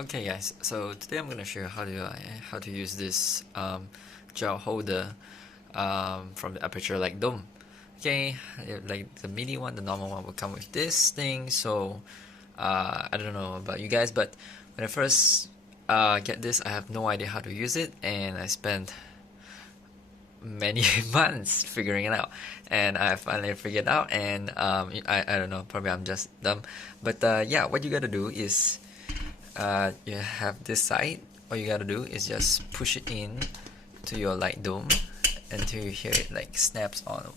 Okay guys, so today I'm gonna show you how to use this gel holder from the Aperture like dome. Okay, like the mini one, the normal one will come with this thing. So I don't know about you guys, but when I first get this, I have no idea how to use it, and I spent many months figuring it out, and I finally figured it out. And I don't know, probably I'm just dumb, but yeah, what you gotta do is you have this side. All you gotta do is just push it in to your light dome until you hear it like snaps on.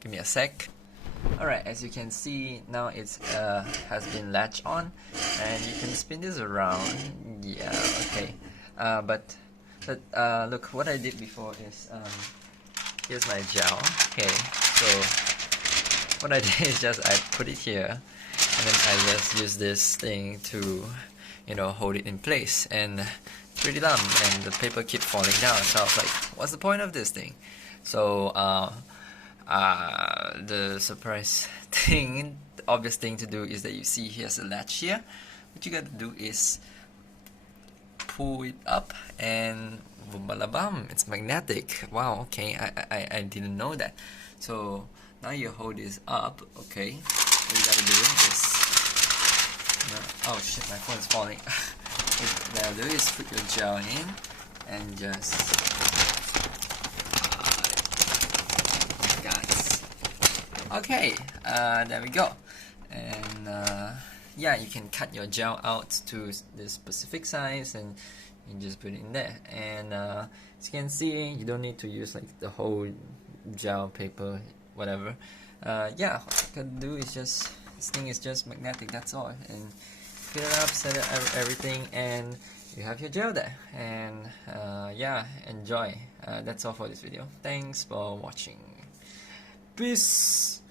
Give me a sec. Alright, as you can see now, it's has been latched on, and you can spin this around. Yeah, okay. But look, what I did before is here's my gel. Okay, so what I did is just I put it here, and then I just use this thing to, you know, hold it in place. And it's pretty dumb, and the paper keep falling down. So I was like, what's the point of this thing? So the surprise thing, the obvious thing to do is that you see here's a latch here. What you gotta do is pull it up, and boom, it's magnetic. Wow, okay, I didn't know that. So now you hold this up, okay. What you gotta do is, oh shit, my phone's falling. What you gotta do is put your gel in and just guys. Okay, there we go. And yeah, you can cut your gel out to this specific size, and you just put it in there. And as you can see, you don't need to use like the whole gel paper, whatever. Yeah, what you can do is just, this thing is just magnetic, that's all. And fill it up, set it everything, and you have your gel there. And yeah, enjoy. That's all for this video. Thanks for watching. Peace.